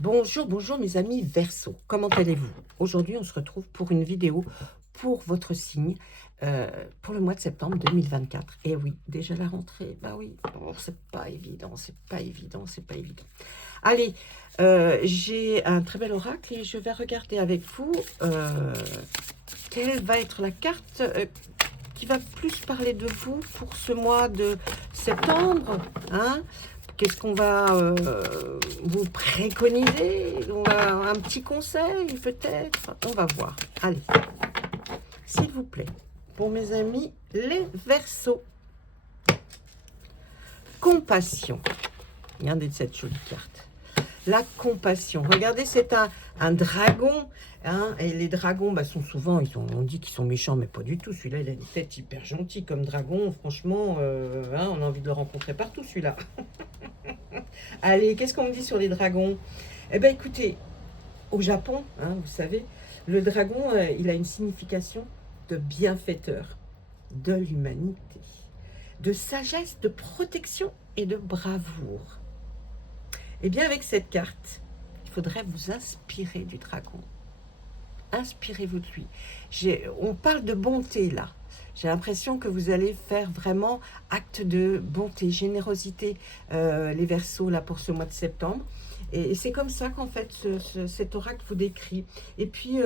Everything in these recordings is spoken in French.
Bonjour, bonjour mes amis Verseau, comment allez-vous? Aujourd'hui, on se retrouve pour une vidéo pour votre signe pour le mois de septembre 2024. Et oui, déjà la rentrée, bah oui, oh, c'est pas évident, c'est pas évident, c'est pas évident. Allez, j'ai un très bel oracle et je vais regarder avec vous quelle va être la carte qui va plus parler de vous pour ce mois de septembre, hein? Qu'est-ce qu'on va vous préconiser? Un petit conseil peut-être? On va voir. Allez, s'il vous plaît, pour mes amis les Verseaux. Compassion. Regardez cette jolie carte. La compassion. Regardez, c'est un dragon. Hein, et les dragons sont souvent, on dit qu'ils sont méchants, mais pas du tout. Celui-là, il a une tête hyper gentille comme dragon. Franchement, on a envie de le rencontrer partout, celui-là. Allez, qu'est-ce qu'on me dit sur les dragons? Eh bien, écoutez, au Japon, vous savez, le dragon, il a une signification de bienfaiteur, de l'humanité, de sagesse, de protection et de bravoure. Eh bien, avec cette carte, il faudrait vous inspirer du dragon. Inspirez-vous de lui. On parle de bonté, là. J'ai l'impression que vous allez faire vraiment acte de bonté, générosité, les Verseaux, là, pour ce mois de septembre. Et c'est comme ça qu'en fait, cet oracle vous décrit. Et puis,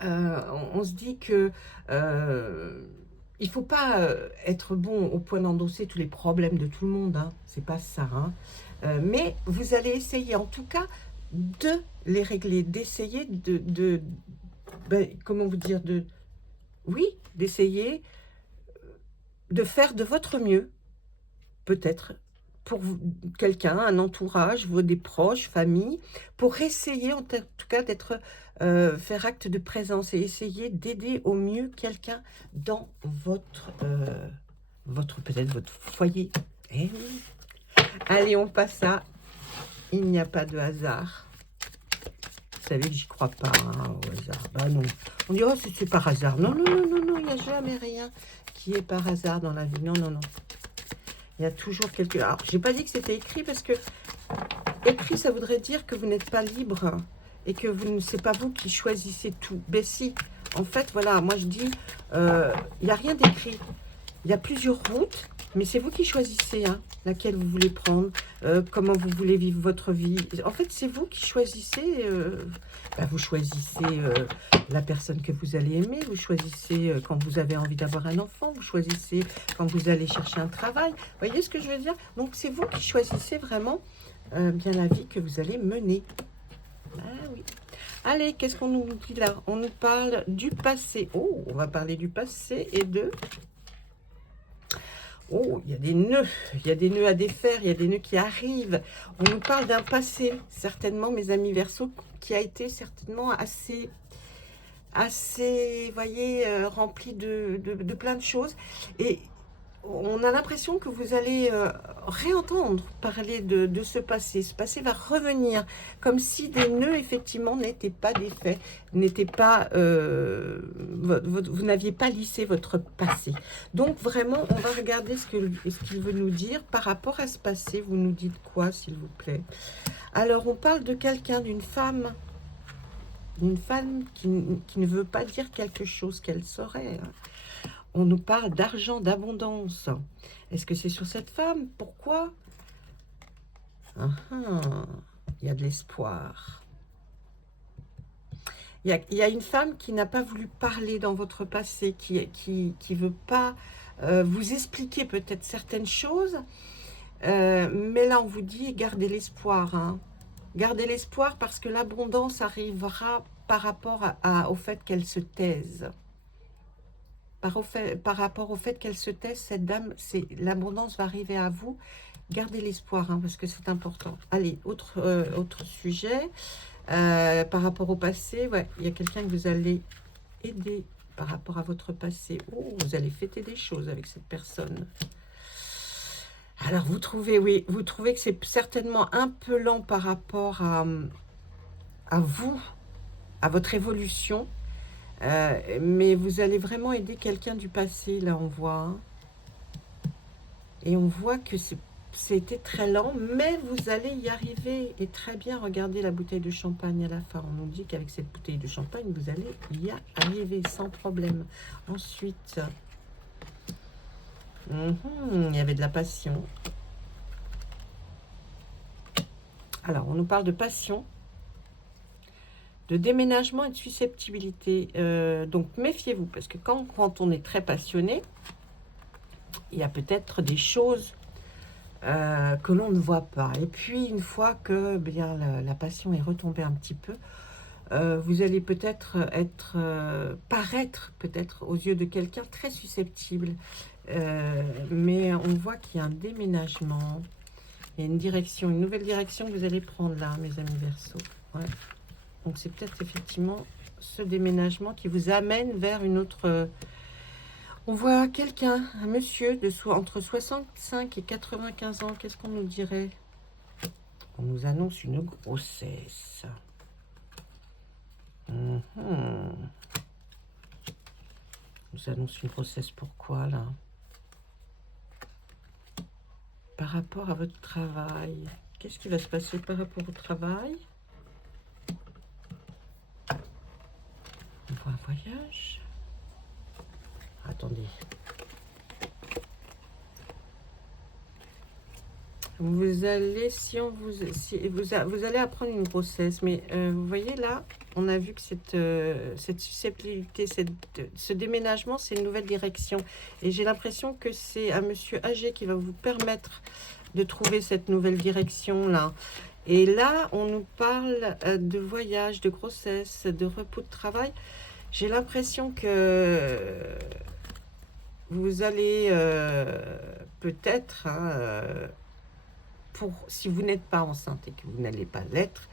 on se dit que il ne faut pas être bon au point d'endosser tous les problèmes de tout le monde. Hein. C'est pas ça. Hein. Mais vous allez essayer, en tout cas, de les régler, d'essayer comment vous dire, oui, d'essayer de faire de votre mieux, peut-être, pour quelqu'un, un entourage, des proches, famille, pour essayer en tout cas faire acte de présence et essayer d'aider au mieux quelqu'un dans peut-être votre foyer. Eh oui. Allez, on passe à il n'y a pas de hasard. Vous savez que j'y crois pas au hasard. Bah non. On dit, oh, c'est par hasard. Non, non, non, non, non, il n'y a jamais rien qui est par hasard dans la vie. Non, non, non. Il y a toujours quelque... Alors, je n'ai pas dit que c'était écrit parce que écrit, ça voudrait dire que vous n'êtes pas libre et que c'est pas vous qui choisissez tout. Ben si, en fait, voilà, moi je dis, il n'y a rien d'écrit. Il y a plusieurs routes, mais c'est vous qui choisissez laquelle vous voulez prendre, comment vous voulez vivre votre vie. En fait, c'est vous qui choisissez. Vous choisissez la personne que vous allez aimer, vous choisissez quand vous avez envie d'avoir un enfant, vous choisissez quand vous allez chercher un travail. Vous voyez ce que je veux dire? Donc, c'est vous qui choisissez vraiment bien la vie que vous allez mener. Ah oui. Allez, qu'est-ce qu'on nous dit là? On nous parle du passé. Oh, on va parler du passé et de... Oh, il y a des nœuds à défaire, il y a des nœuds qui arrivent. On nous parle d'un passé, certainement, mes amis Verseaux, qui a été certainement assez, voyez, rempli de plein de choses. Et on a l'impression que vous allez réentendre parler de ce passé. Ce passé va revenir, comme si des nœuds, effectivement, n'étaient pas défaits, n'étaient pas... vous n'aviez pas lissé votre passé. Donc, vraiment, on va regarder ce qu'il veut nous dire par rapport à ce passé. Vous nous dites quoi, s'il vous plaît? Alors, on parle de quelqu'un, d'une femme qui ne veut pas dire quelque chose qu'elle saurait. On nous parle d'argent, d'abondance. Est-ce que c'est sur cette femme? Pourquoi? Il y a de l'espoir. Il y a une femme qui n'a pas voulu parler dans votre passé, qui veut pas vous expliquer peut-être certaines choses. Mais là, on vous dit, gardez l'espoir. Gardez l'espoir parce que l'abondance arrivera par rapport au fait qu'elle se taise. Par rapport au fait qu'elle se taise, cette dame, l'abondance va arriver à vous. Gardez l'espoir, parce que c'est important. Allez, autre sujet. Par rapport au passé, ouais, il y a quelqu'un que vous allez aider par rapport à votre passé. Oh, vous allez fêter des choses avec cette personne. Alors, vous trouvez que c'est certainement un peu lent par rapport à vous, à votre évolution. Mais vous allez vraiment aider quelqu'un du passé, là, on voit. Et on voit que c'était très lent, mais vous allez y arriver. Et très bien, regardez la bouteille de champagne à la fin. On nous dit qu'avec cette bouteille de champagne, vous allez y arriver sans problème. Ensuite, il y avait de la passion. Alors, on nous parle de passion, de déménagement et de susceptibilité. Donc, méfiez-vous, parce que quand on est très passionné, il y a peut-être des choses que l'on ne voit pas. Et puis, une fois que bien, la passion est retombée un petit peu, vous allez peut-être paraître peut-être aux yeux de quelqu'un très susceptible. Mais on voit qu'il y a un déménagement. Il y a une direction, une nouvelle direction que vous allez prendre là, mes amis Verseau. Ouais. Donc, c'est peut-être effectivement ce déménagement qui vous amène vers une autre... On voit quelqu'un, un monsieur entre 65 et 95 ans. Qu'est-ce qu'on nous dirait? On nous annonce une grossesse. On nous annonce une grossesse, pourquoi là? Par rapport à votre travail. Qu'est-ce qui va se passer par rapport au travail? On voit un voyage. Attendez. Vous allez, vous allez apprendre une grossesse, mais vous voyez là, on a vu que cette susceptibilité, ce déménagement, c'est une nouvelle direction. Et j'ai l'impression que c'est un monsieur âgé qui va vous permettre de trouver cette nouvelle direction là. Et là, on nous parle de voyage, de grossesse, de repos de travail. J'ai l'impression que vous allez peut-être... si vous n'êtes pas enceinte et que vous n'allez pas l'être,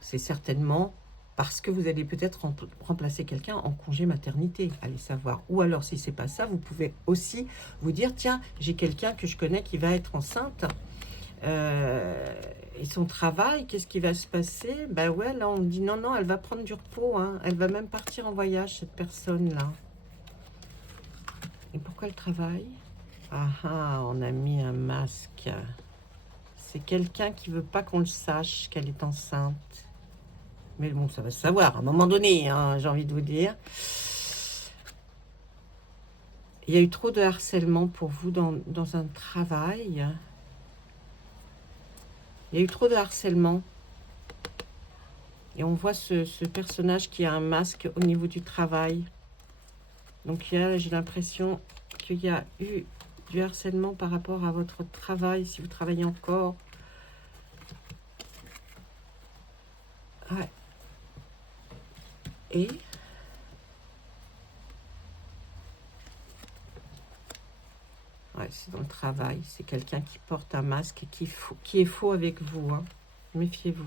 c'est certainement parce que vous allez peut-être remplacer quelqu'un en congé maternité, allez savoir. Ou alors, si c'est pas ça, vous pouvez aussi vous dire, tiens, j'ai quelqu'un que je connais qui va être enceinte. Et son travail, qu'est-ce qui va se passer? Ben ouais, là, on dit, non, non, elle va prendre du repos. Hein. Elle va même partir en voyage, cette personne-là. Et pourquoi le travail? Ah ah, on a mis un masque. C'est quelqu'un qui veut pas qu'on le sache qu'elle est enceinte. Mais bon, ça va se savoir à un moment donné, hein, j'ai envie de vous dire. Il y a eu trop de harcèlement pour vous dans un travail. Il y a eu trop de harcèlement. Et on voit ce personnage qui a un masque au niveau du travail. Donc j'ai l'impression qu'il y a eu du harcèlement par rapport à votre travail, si vous travaillez encore. Ouais. Et ouais, c'est dans le travail. C'est quelqu'un qui porte un masque qui est faux avec vous. Hein. Méfiez-vous.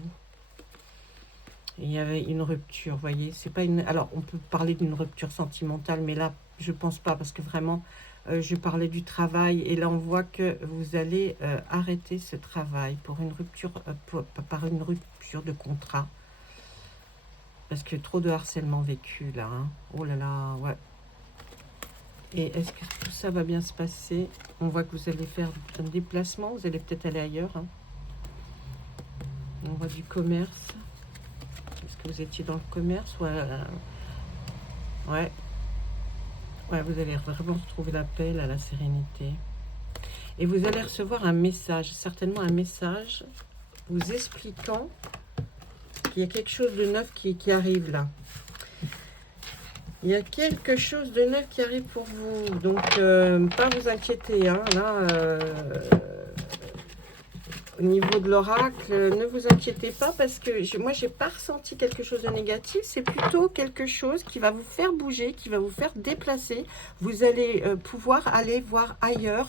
Il y avait une rupture, vous voyez. C'est pas une. Alors, on peut parler d'une rupture sentimentale, mais là, je pense pas parce que vraiment, je parlais du travail et là, on voit que vous allez arrêter ce travail pour une rupture, par une rupture de contrat. Parce que trop de harcèlement vécu là. Hein. Oh là là, ouais. Et est-ce que tout ça va bien se passer? On voit que vous allez faire un déplacement. Vous allez peut-être aller ailleurs. Hein. On voit du commerce. Est-ce que vous étiez dans le commerce? Ouais. Ouais, vous allez vraiment retrouver la paix, là, la sérénité. Et vous allez recevoir un message, certainement un message vous expliquant qu'il y a quelque chose de neuf qui arrive là. Il y a quelque chose de neuf qui arrive pour vous. Donc, pas vous inquiéter. Hein, là, au niveau de l'oracle, ne vous inquiétez pas parce que moi, j'ai pas ressenti quelque chose de négatif. C'est plutôt quelque chose qui va vous faire bouger, qui va vous faire déplacer. Vous allez pouvoir aller voir ailleurs.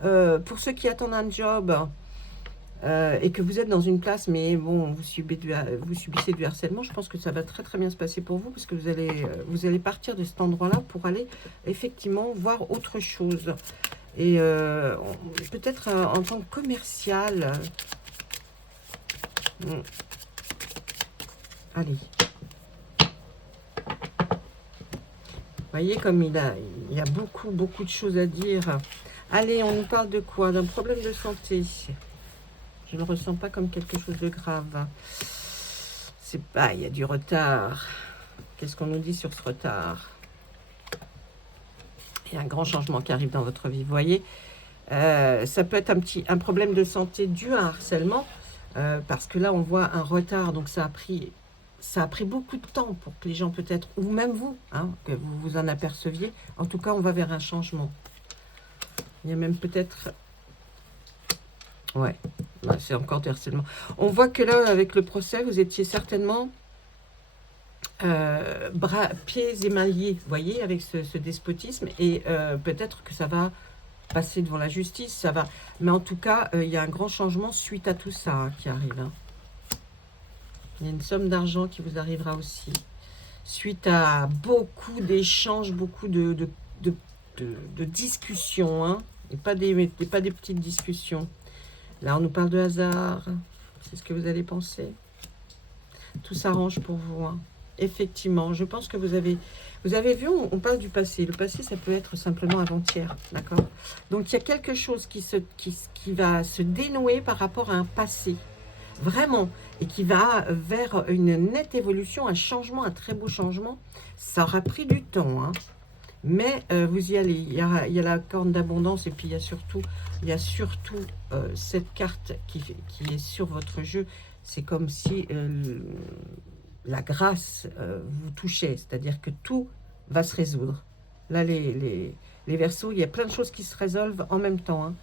Pour ceux qui attendent un job et que vous êtes dans une place, mais bon, vous subissez du harcèlement, je pense que ça va très très bien se passer pour vous parce que vous allez partir de cet endroit-là pour aller effectivement voir autre chose. Et peut-être en tant que commercial. Allez. Vous voyez comme il y a beaucoup de choses à dire. Allez, on nous parle de quoi? D'un problème de santé. Je ne le ressens pas comme quelque chose de grave. C'est pas, il y a du retard. Qu'est-ce qu'on nous dit sur ce retard? Il y a un grand changement qui arrive dans votre vie, vous voyez. Ça peut être un problème de santé dû à un harcèlement, parce que là, on voit un retard. Donc, ça a pris beaucoup de temps pour que les gens, peut-être, ou même vous, hein, que vous vous en aperceviez. En tout cas, on va vers un changement. Il y a même peut-être... Ouais, c'est encore du harcèlement. On voit que là, avec le procès, vous étiez certainement pieds et mains liés, vous voyez, avec ce despotisme. Et peut-être que ça va passer devant la justice, ça va. Mais en tout cas, il y a un grand changement suite à tout ça hein, qui arrive. Hein. Il y a une somme d'argent qui vous arrivera aussi. Suite à beaucoup d'échanges, beaucoup de discussions. Hein, et pas des petites discussions. Là, on nous parle de hasard. C'est ce que vous allez penser. Tout s'arrange pour vous. Hein. Effectivement, je pense que vous avez vu, on parle du passé. Le passé, ça peut être simplement avant-hier, d'accord? Donc, il y a quelque chose qui va se dénouer par rapport à un passé, vraiment, et qui va vers une nette évolution, un changement, un très beau changement. Ça aura pris du temps, hein. Mais vous y allez. Il y a la corne d'abondance et puis il y a surtout cette carte qui est sur votre jeu. C'est comme si la grâce vous touchait, c'est-à-dire que tout va se résoudre. Là, les Verseaux, il y a plein de choses qui se résolvent en même temps. Hein.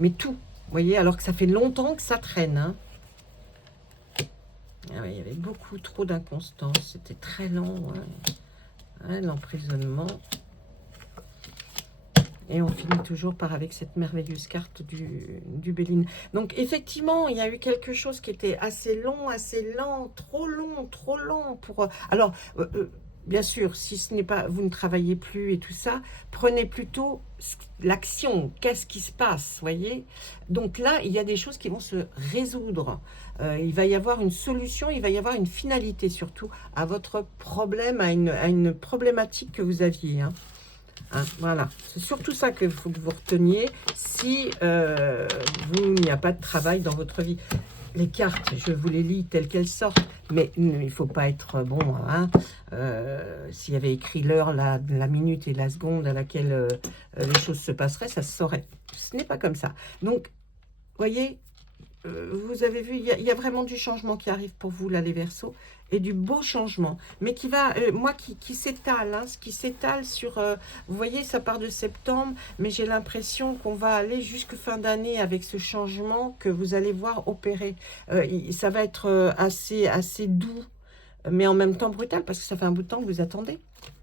Mais tout, vous voyez, alors que ça fait longtemps que ça traîne. Hein. Ah ouais, il y avait beaucoup trop d'inconstance, c'était très lent. Ouais, l'emprisonnement. Et on finit toujours par avec cette merveilleuse carte du Béline. Donc, effectivement, il y a eu quelque chose qui était assez long, assez lent, trop lent pour... Alors, bien sûr, si ce n'est pas, vous ne travaillez plus et tout ça, prenez plutôt l'action. Qu'est-ce qui se passe, voyez? Donc là, il y a des choses qui vont se résoudre. Il va y avoir une solution, il va y avoir une finalité surtout à votre problème, à une problématique que vous aviez, hein. Hein, voilà, c'est surtout ça qu'il faut que vous reteniez si il n'y a pas de travail dans votre vie. Les cartes, je vous les lis telles qu'elles sortent, mais il ne faut pas être bon. Hein, s'il y avait écrit l'heure, la minute et la seconde à laquelle les choses se passeraient, ça se saurait. Ce n'est pas comme ça. Donc, voyez, vous avez vu, il y a vraiment du changement qui arrive pour vous, là, les Verseaux, et du beau changement, mais qui va, qui s'étale, hein, ce qui s'étale sur, vous voyez, ça part de septembre, mais j'ai l'impression qu'on va aller jusque fin d'année avec ce changement que vous allez voir opérer. Ça va être assez doux, mais en même temps brutal, parce que ça fait un bout de temps que vous attendez.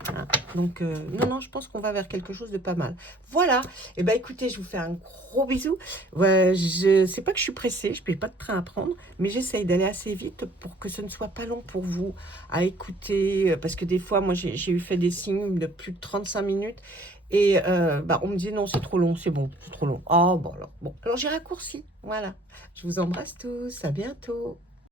Hein. Donc, non, je pense qu'on va vers quelque chose de pas mal. Voilà. Et ben écoutez, je vous fais un gros bisou. Ouais, je sais pas que je suis pressée, je n'ai pas de train à prendre, mais j'essaye d'aller assez vite pour que ce ne soit pas long pour vous à écouter, parce que des fois, moi, j'ai eu fait des signes de plus de 35 minutes, et on me disait non, c'est trop long, c'est bon, c'est trop long. Oh, bon, alors j'ai raccourci, voilà. Je vous embrasse tous, à bientôt.